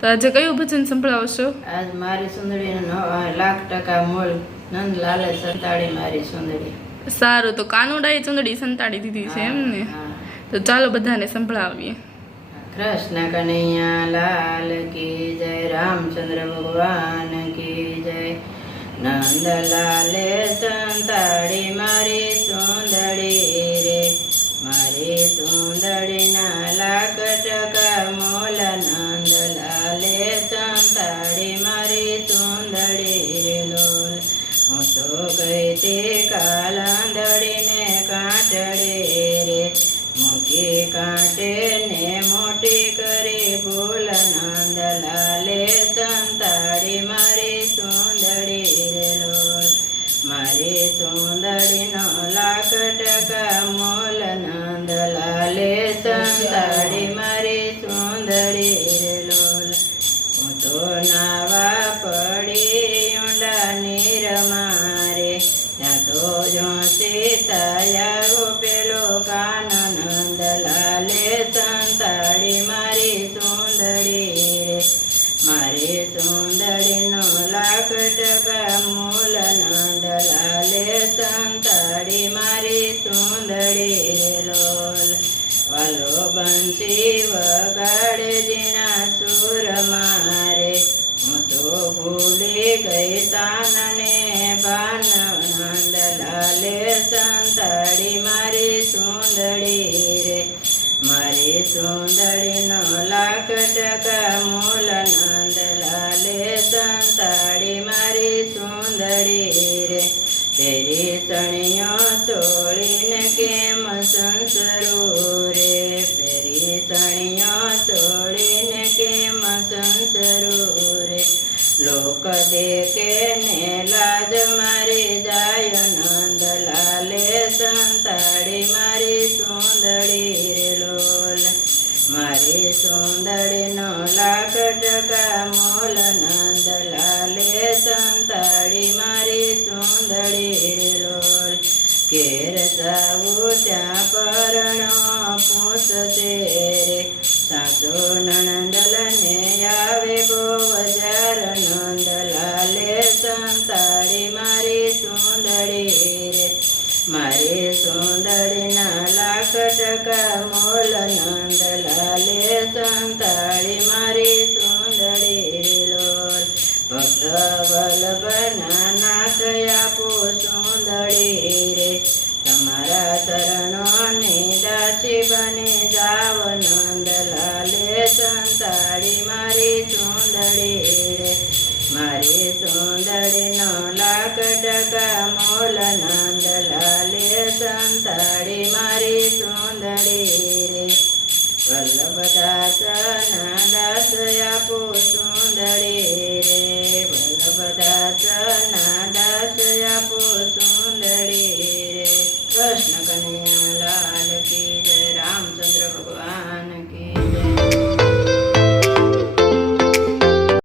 તો આજે કયું ભજન સંભળાવશો? આજ મારી સુંદરીનો 1,00,000% મોલ નંદલાલે સંતાડી મારી સુંદરી. સારું, તો કાનુડાએ ચુંદડી સંતાડી દીધી છે એમ ને? હા. તો ચાલો બધાને સંભળાવીએ. કૃષ્ણ કનૈયા લાલ કી જય, રામચંદ્ર ભગવાન કી જય. નંદલાલે સંતાડી મારી સુંદરી રે, મારી સુંદરીના 1,00,000% મોલ નંદલાલે સંતાડી મારી સુંદરી રે લોલ. હું તો ગઈ તે કાલંદડીને કાંટડી રે, મૂકી કાંટે ને મોટી કરી ભૂલ નંદલાલે સંતાડી મારી સુંદરી રે લોલ. મારી સુંદરીનો 1,00,000% મોલ નંદલાલે સંતાડી મારી સુંદરી રે લોલ. હું તો નાવા પડી ઊંડા નીર મારે, ત્યાં તો જો સીતાયા પેલો કાન નંદલાલે સંતાડી મારી સુંદરી રે, મારી સુંદરીનો 1,00,000% મોલ નંદલાલે સંતાડી મારી સુંદરી રે લોલ. વાલો બંસી વગાડે જીણા સુર મારે, હું તો ભૂલી ગઈ તાનને ભાન નંદલાલે સંતાડી મારી સુંદરી રે, મારી સુંદરીનો 1,00,000% મોલ નંદલાલે સંતાડી મારી સુંદરી રે. તેરી સણિયો ચોળીને કેમ સંસરું રે, પેરી સણિયો ચોળીને કેમ સંસરું રે. લોક દેખે ને લાજ મારી જાય, નંદલાલે સંતાડી મારી સુંદરી રે લોલ. મારી સુંદરીનો 1,00,000% મોલ નંદલાલે સંતાડી મારી સુંદરી રે લોલ. ઘેર જાવું ત્યાં પરણો પૂછશે રે, સાસો નણંદલને આવે બહુ બજાર, નંદલાલે સંતાડી મારી સુંદરી રે, મારી સુંદરીના 1,00,000% મોલ નંદલાલે સંતાડી મારી સુંદરી રે લોલ. ભક્ત વલ્લભના નાથ આપો સુંદરી રે, તમારા ચરણોની દાસી બની જાવ, નંદલાલે સંતાડી મારી સુંદરી રે, મારી સુંદરીનો 1,00,000% મોલ નંદલાલે સંતાડી મારી સુંદરી રે. વલ્લભદાસના દાસ આપો સુંદરી રે, વલ્લભદાસના